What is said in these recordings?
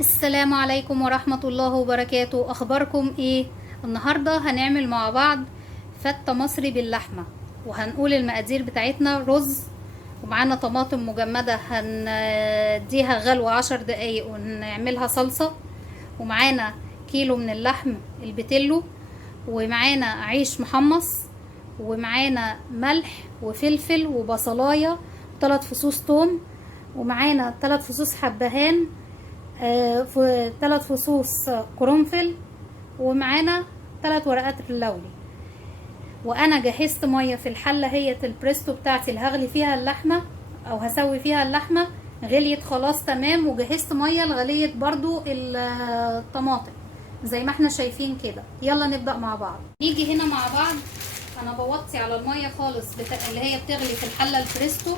السلام عليكم ورحمة الله وبركاته. اخباركم ايه؟ النهاردة هنعمل مع بعض فتة مصري باللحمة، وهنقول المقادير بتاعتنا: رز، ومعانا طماطم مجمدة هنديها غلوة 10 دقايق ونعملها صلصة، ومعانا كيلو من اللحم البتلو، ومعانا عيش محمص، ومعانا ملح وفلفل وبصلاية، 3 فصوص توم، ومعانا 3 فصوص حبهان، 3 فصوص قرنفل، ومعانا 3 ورقات اللوري. وانا جهزت ميه في الحله هي البريستو بتاعتي اللي هغلي فيها اللحمه او هسوي فيها اللحمه، غليت خلاص تمام. وجهزت ميه لغليه برضو الطماطم زي ما احنا شايفين كده. يلا نبدا مع بعض. نيجي هنا مع بعض. انا بوطي على الميه خالص اللي هي بتغلي في الحله البريستو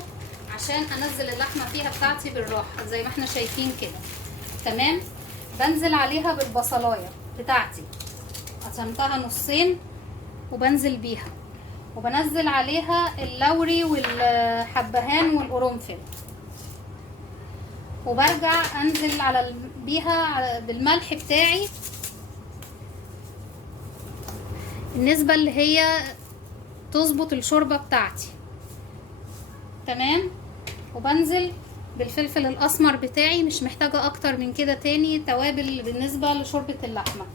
عشان انزل اللحمه فيها بتاعتي بالراحه زي ما احنا شايفين كده. تمام. بنزل عليها بالبصلايه بتاعتي، قسمتها نصين وبنزل بيها، وبنزل عليها اللوري والحبهان والقرنفل، وبرجع انزل بيها بالملح بتاعي النسبه اللي هي تظبط الشوربه بتاعتي. تمام. وبنزل بالفلفل الاسمر بتاعي، مش محتاجه اكتر من كده تاني توابل بالنسبه لشوربه اللحمه.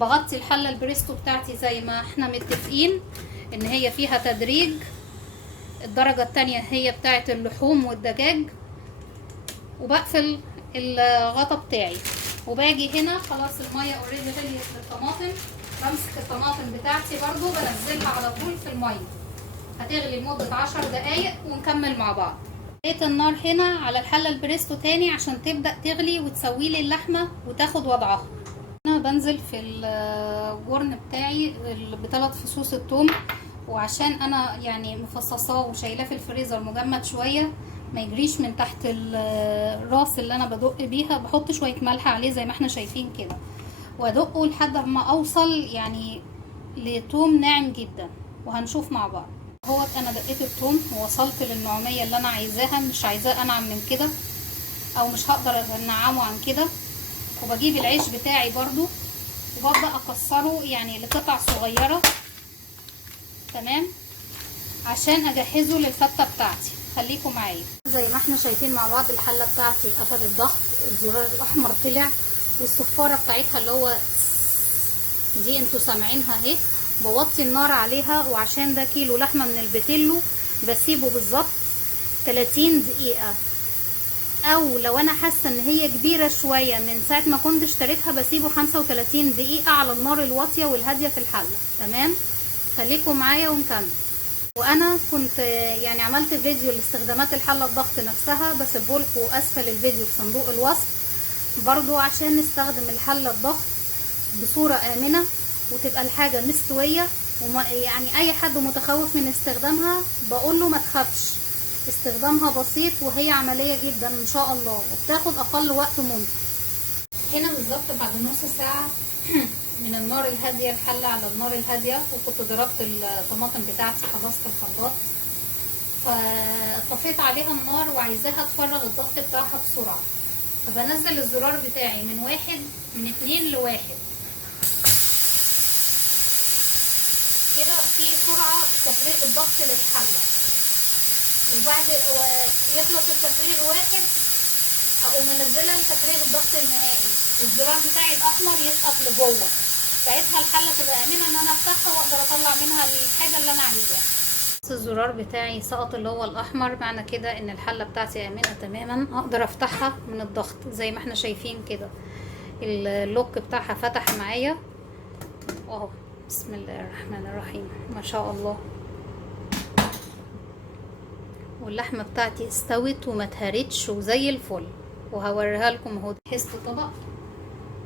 بغطي الحله البريستو بتاعتي زي ما احنا متفقين ان هي فيها تدريج. الدرجه التانية هي بتاعه اللحوم والدجاج، وبقفل الغطا بتاعي. وباجي هنا خلاص الميه اوريدي غليت للطماطم، بمسك الطماطم بتاعتي برضو بنزلها على طول في الميه، هتغلي لمده 10 دقايق ونكمل مع بعض. لقيت النار هنا على الحله البريستو تاني عشان تبدا تغلي وتسوي لي اللحمه وتاخد وضعها. انا بنزل في الجرن بتاعي ب3 فصوص الثوم، وعشان انا يعني مفصصاه وشايلاه في الفريزر مجمد شويه ما يجريش من تحت الراس اللي انا بدق بيها، بحط شويه ملح عليه زي ما احنا شايفين كده، وادقه لحد ما اوصل يعني لثوم ناعم جدا. وهنشوف مع بعض. اهوت انا دقيت الثوم ووصلت للنعوميه اللي انا عايزاها، مش عايزاه انعم من كده او مش هقدر انعمه عن كده. وبجيب العيش بتاعي برضو وببدأ اكسره يعني لقطع صغيرة. تمام. عشان اجهزه للفتة بتاعتي. خليكم معايا. زي ما احنا شايفين مع بعض الحلة بتاعتي قفل الضغط، الزرار الاحمر طلع، والصفارة بتاعتها اللي هو دي انتوا سامعينها اهي. بوطي النار عليها، وعشان ده كيلو لحمة من البتلو بسيبه بالظبط 30 دقيقة، او لو انا حاسه ان هي كبيره شويه من ساعه ما كنت اشتريتها بسيبه 35 دقيقه على النار الواطيه والهاديه في الحله. تمام. خليكم معايا ونكمل. وانا كنت يعني عملت فيديو لاستخدامات الحله الضغط نفسها، بسيبهولكوا اسفل الفيديو في صندوق الوصف برضو عشان نستخدم الحله الضغط بصوره امنه وتبقى الحاجه مستويه. يعني اي حد متخوف من استخدامها بقول له ما تخافش، استخدامها بسيط وهي عملية جدا ان شاء الله، وبتاخد اقل وقت ممكن. هنا بالظبط بعد نص ساعة من النار الهادية، الحلة على النار الهادية، وكنت ضربت الطماطم بتاعتي خلاص في الخلاط، فطفيت عليها النار وعايزاها تفرغ الضغط بتاعها بسرعة، فبنزل الزرار بتاعي من 2 ل1 كده في سرعة تفريغ الضغط للحلة. وبعد يخلص التفريغ 1 اقوم منزله لتفريغ الضغط النهائي، والزرار بتاعي الاحمر يسقط لجوه، ساعتها الحله تبقى امنه ان انا افتحها واقدر اطلع منها الحاجه اللي انا عايزاها. الزرار بتاعي سقط اللي هو الاحمر، معنى كده ان الحله بتاعتي امنه تماما، اقدر افتحها من الضغط زي ما احنا شايفين كده. اللوك بتاعها فتح معايا اهو. بسم الله الرحمن الرحيم، ما شاء الله. واللحمه بتاعتي استوت وما اتهرتش وزي الفل، وهوريها لكم اهو. جهزت طبق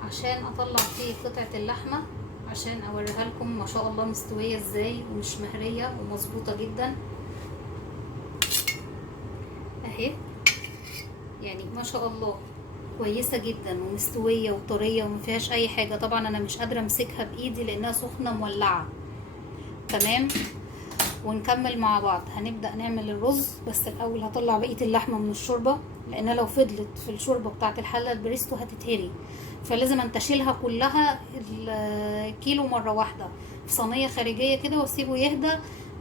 عشان اطلع فيه قطعه اللحمه عشان اوريها لكم ما شاء الله مستويه ازاي ومش مهريه ومظبوطه جدا اهي. يعني ما شاء الله كويسه جدا ومستويه وطريه ومفيهاش اي حاجه. طبعا انا مش قادره امسكها بايدي لانها سخنه مولعه. تمام. ونكمل مع بعض. هنبدأ نعمل الرز، بس الاول هطلع بقية اللحمة من الشوربة لان لو فضلت في الشوربه بتاعه الحله البريستو هتتهري، فلازم انتشلها كلها الكيلو مره واحده في صينيه خارجيه كده واسيبه يهدى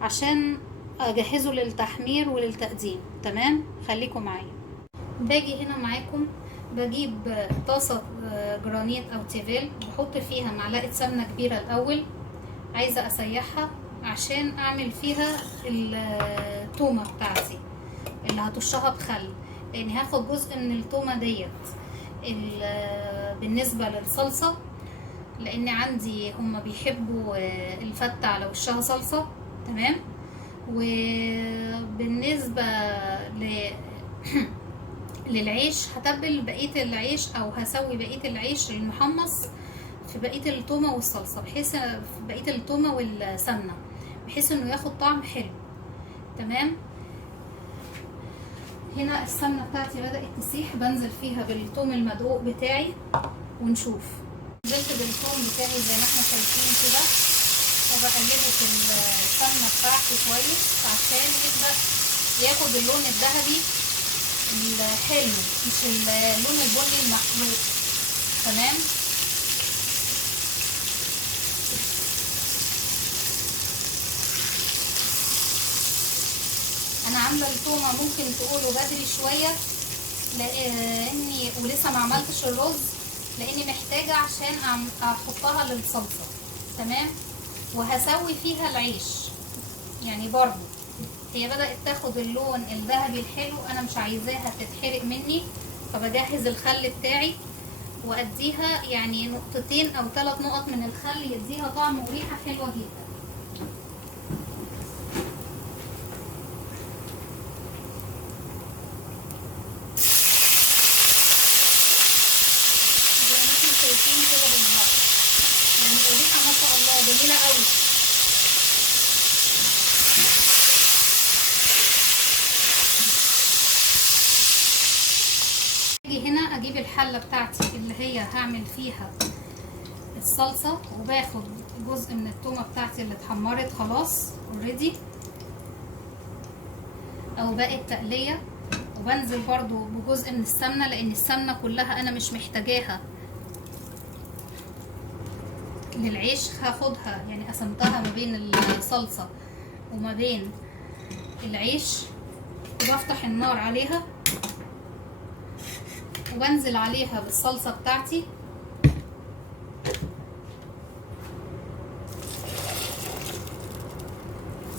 عشان اجهزه للتحمير وللتقديم. تمام، خليكم معايا. باجي هنا معاكم بجيب طاسه جرانيت او تيفال، بحط فيها معلقه سمنه كبيره الاول، عايزه اسيحها عشان اعمل فيها التومه بتاعتي اللي هطشها بخل، لان هاخد جزء من التومه ديت بالنسبه للصلصه، لان عندي هما بيحبوا الفته على وشها صلصه. تمام. وبالنسبه للعيش هتبل بقيه العيش او هسوي بقيه العيش المحمص في بقيه التومه والصلصه، بحيث في بقيه التومه والسمنه، بحيث انه ياخد طعم حلو. تمام. هنا السمنه بتاعتي بدات تسيح، بنزل فيها بالثوم المدقوق بتاعي ونشوف. نزلت بالثوم بتاعي زي ما احنا شايفين كده، وبقلبه في السمنه بتاعتي كويس عشان يبدا ياخد اللون الذهبي الحلو، مش اللون البني المحروق. تمام. انا عامله التومه ممكن تقولوا بدري شويه لاني ولسه ما عملتش الرز، لاني محتاجه عشان احطها للصلصه. تمام. وهسوي فيها العيش، يعني برضو هي بدات تاخد اللون الذهبي الحلو، انا مش عايزاها تتحرق مني، فبجهز الخل بتاعي واديها يعني نقطتين او 3 نقط من الخل، يديها طعم وريحه حلوه جدا. شايفين كده بالظبط، يعني الريحه ما شاء الله جميله قوي. اجي هنا اجيب الحله بتاعتي اللي هي هعمل فيها الصلصه، وباخد جزء من التومه بتاعتي اللي اتحمرت خلاص اوريدي او بقت تقليه، وبنزل برضو بجزء من السمنه، لان السمنه كلها انا مش محتاجاها للعيش، هاخدها يعني قسمتها ما بين الصلصه وما بين العيش، وبفتح النار عليها وبنزل عليها بالصلصه بتاعتي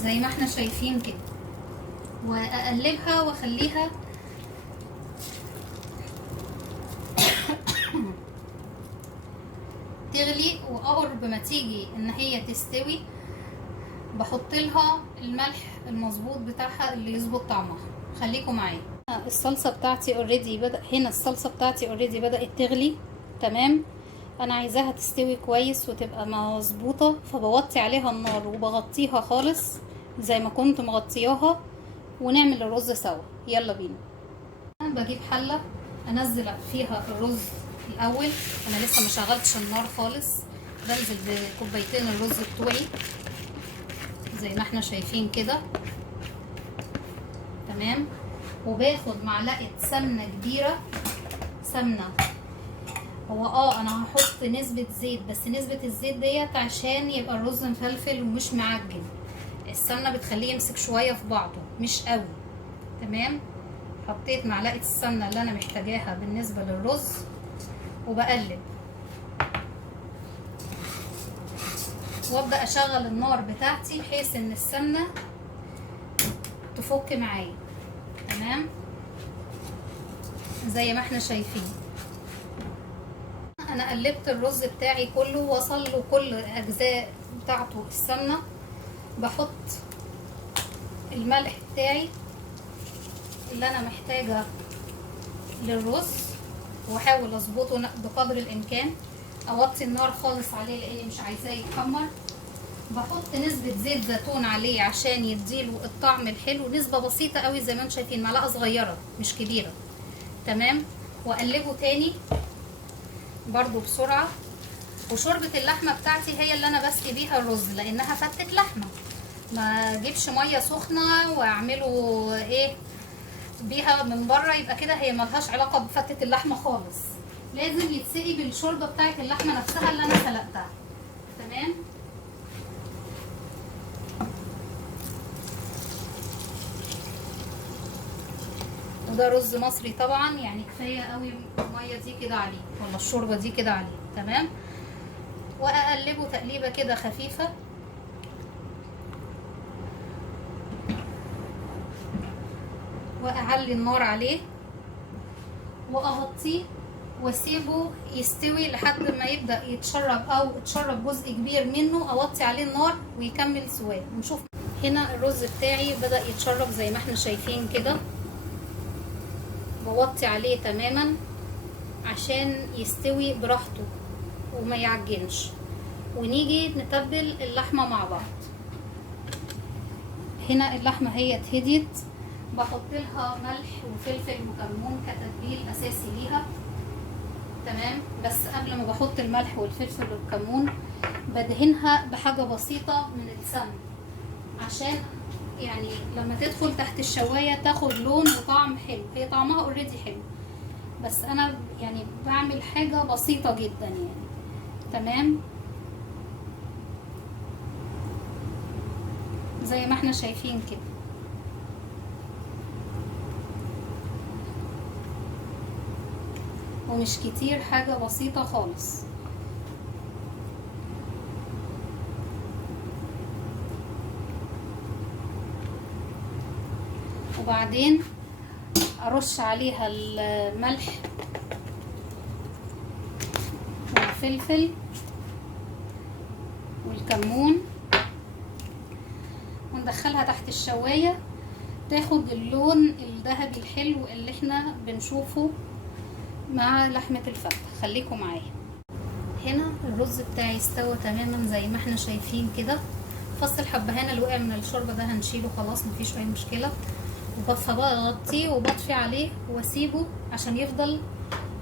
زي ما احنا شايفين كده، واقلبها واخليها تغلي، وقرب ما تيجي ان هي تستوي بحط لها الملح المظبوط بتاعها اللي يظبط طعمها. خليكم معايا. الصلصه بتاعتي اوريدي الصلصه بتاعتي اوريدي بدات تغلي. تمام. انا عايزاها تستوي كويس وتبقى مظبوطه، فبوطي عليها النار وبغطيها خالص زي ما كنت مغطياها، ونعمل الرز سوا. يلا بينا. بجيب حله انزل فيها الرز الاول، انا لسه ما شغلتش النار خالص، بنزل بكوبايتين الرز بتوعي زي ما احنا شايفين كده. تمام. وباخد معلقه سمنه كبيره، سمنه هو انا هحط نسبه زيت، بس نسبه الزيت ديت عشان يبقى الرز مفلفل ومش معجن، السمنه بتخليه يمسك شويه في بعضه مش قوي. تمام. حطيت معلقه السمنه اللي انا محتاجاها بالنسبه للرز، وبقلب وابدا اشغل النار بتاعتي بحيث ان السمنه تفك معايا. تمام. زي ما احنا شايفين انا قلبت الرز بتاعي كله، وصل له كل اجزاء بتاعته السمنه. بحط الملح بتاعي اللي انا محتاجه للرز، واحاول اظبطه بقدر الامكان، اوطي النار خالص عليه لاني مش عايزاه يتحمر. بحط نسبه زيت زيتون عليه عشان يديله الطعم الحلو، نسبه بسيطه قوي زي ما انتم شايفين، معلقه صغيره مش كبيره. تمام. واقلبه تاني برضو بسرعه. وشوربه اللحمه بتاعتي هي اللي انا بسقي بيها الرز، لانها فتة لحمه، ما اجيبش ميه سخنه واعمله بيها من بره يبقى كده هي ملهاش علاقه بفتة اللحمه خالص. لازم يتسقي بالشوربه بتاعت اللحمه نفسها اللي انا سلقتها. تمام. وده رز مصري طبعا، يعني كفايه قوي الميه دي كده عليه ولا الشوربه دي كده عليه. تمام. واقلبه تقليبه كده خفيفه، واعلي النار عليه واغطيه واسيبه يستوي لحد ما يبدا يتشرب او اتشرب جزء كبير منه. اوطي عليه النار ويكمل سواه ونشوف. هنا الرز بتاعي بدا يتشرب زي ما احنا شايفين كده. بوطي عليه تماما عشان يستوي براحته وما يعجنش. ونيجي نتبل اللحمه مع بعض. هنا اللحمه هي اتهديت، بحط لها ملح وفلفل وكمون كتتبيل اساسي ليها. تمام. بس قبل ما بحط الملح والفلفل والكمون بدهنها بحاجه بسيطه من السمن، عشان يعني لما تدخل تحت الشوايه تاخد لون وطعم حلو. هي طعمها اوريدي حلو، بس انا يعني بعمل حاجه بسيطه جدا يعني. تمام. زي ما احنا شايفين كده. ومش كتير، حاجة بسيطة خالص. وبعدين ارش عليها الملح والفلفل والكمون وندخلها تحت الشواية تاخد اللون الذهبي الحلو اللي احنا بنشوفه مع لحمة الفتة. خليكم معايا. هنا الرز بتاعي استوى تماما زي ما احنا شايفين كده. فص الحبهان اللي وقع من الشوربة ده هنشيله خلاص، مفيش اي مشكلة. وبغطيه وبطفي عليه واسيبه عشان يفضل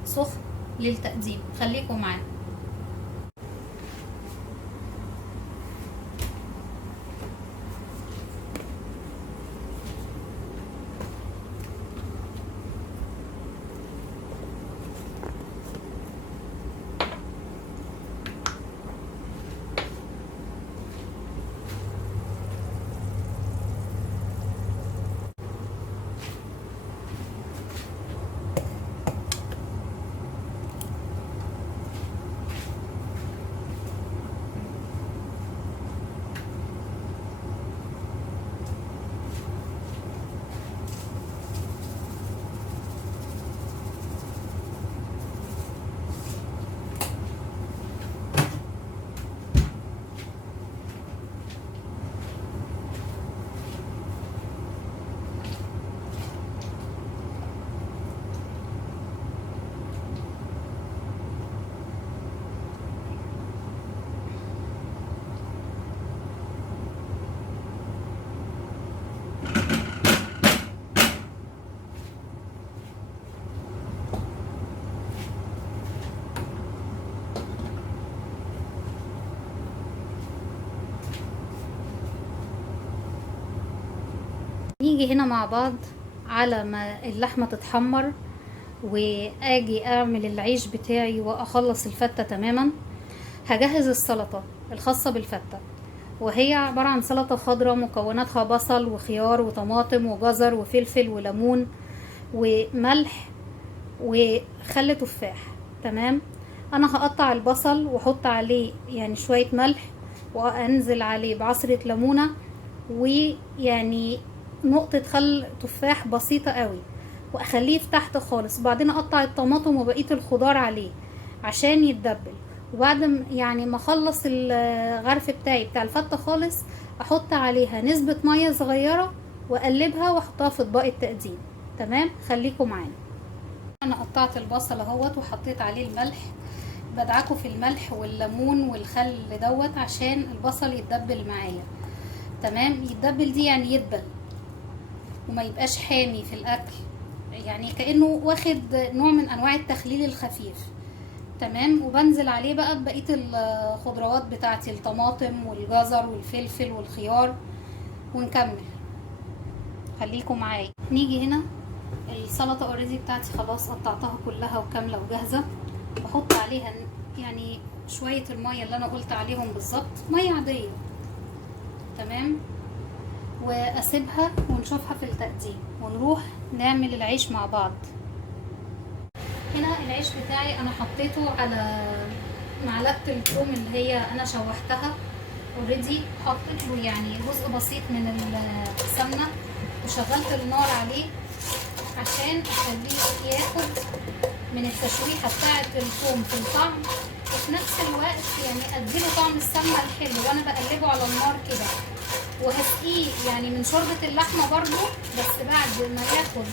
سخن للتقديم. خليكم معانا. نيجي هنا مع بعض على ما اللحمة تتحمر واجي اعمل العيش بتاعي واخلص الفتة تماما. هجهز السلطة الخاصة بالفتة، وهي عبارة عن سلطة خضراء مكوناتها بصل وخيار وطماطم وجزر وفلفل وليمون وملح وخل تفاح. تمام. انا هقطع البصل واحط عليه يعني شوية ملح وانزل عليه بعصرة ليمونة ويعني نقطة خل تفاح بسيطة قوي، واخليه في تحت خالص. وبعدين اقطع الطماطم وبقية الخضار عليه عشان يتدبل. وبعد يعني ما اخلص الغرف بتاعي بتاع الفتة خالص احط عليها نسبة مية صغيرة واقلبها واحطها في اطباق التقديم. تمام. خليكم معانا. انا قطعت البصل اهوت وحطيت عليه الملح. بدعكه في الملح والليمون والخل دوت عشان البصل يتدبل معايا. تمام. يتدبل دي يعني يدبل وما يبقاش حامي في الاكل، يعني كأنه واخد نوع من انواع التخليل الخفيف. تمام. وبنزل عليه بقى بقية الخضروات بتاعتي، الطماطم والجزر والفلفل والخيار، ونكمل. خليكم معايا. نيجي هنا السلطة اوريدي بتاعتي خلاص قطعتها كلها وكاملة وجاهزة. بحط عليها يعني شوية المية اللي انا قلت عليهم بالظبط، مية عادية تمام، واسيبها ونشوفها في التقديم ونروح نعمل العيش مع بعض. هنا العيش بتاعي انا حطيته على معلقة الثوم اللي هي انا شوحتها اوريدي، حطيت له يعني جزء بسيط من السمنة وشغلت النار عليه عشان اخليه ياخد من التشويحة بتاعة الثوم في الطعم، وفي نفس الوقت يعني اديله طعم السمنة الحلو وانا بقلبه على النار كده. وهسقيه يعني من شوربة اللحمة برضو، بس بعد ما ياخد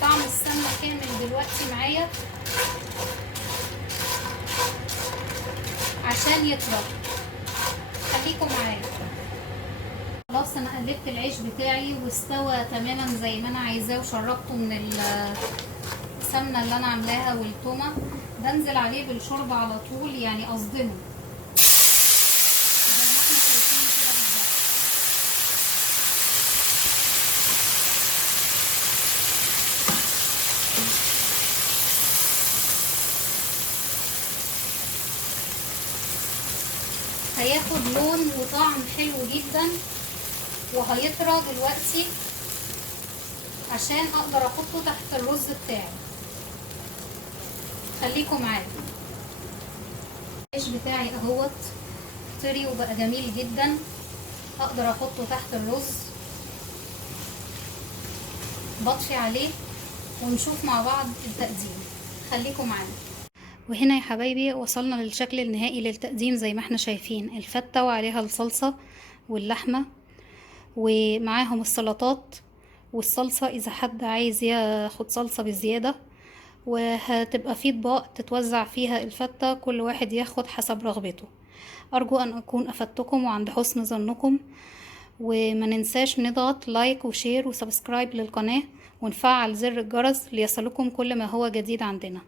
طعم السمنة كامل دلوقتي معايا عشان يطرى. خليكم معايا. خلاص انا قلبت العيش بتاعي واستوى تماما زي ما انا عايزاه، وشربته من السمنة اللي انا عاملاها والتومة. بنزل عليه بالشوربة على طول، يعني اصدمه زي ما احنا شايفين كده بالظبط. هياخد لون وطعم حلو جدا، وهيطرى دلوقتي عشان اقدر احطه تحت الرز بتاعي. خليكم معايا. العيش بتاعي اهوت طري وبقى جميل جدا، اقدر احطه تحت الرز. بطفي عليه ونشوف مع بعض التقديم. خليكم معايا. وهنا يا حبايبي وصلنا للشكل النهائي للتقديم زي ما احنا شايفين، الفتة وعليها الصلصة واللحمة ومعاهم السلطات والصلصة اذا حد عايز ياخد صلصة بزيادة، وهتبقى في اطباق تتوزع فيها الفتة، كل واحد ياخد حسب رغبته. ارجو ان اكون افدتكم وعند حسن ظنكم، وما ننساش نضغط لايك وشير وسبسكرايب للقناة ونفعل زر الجرس ليصلكم كل ما هو جديد عندنا.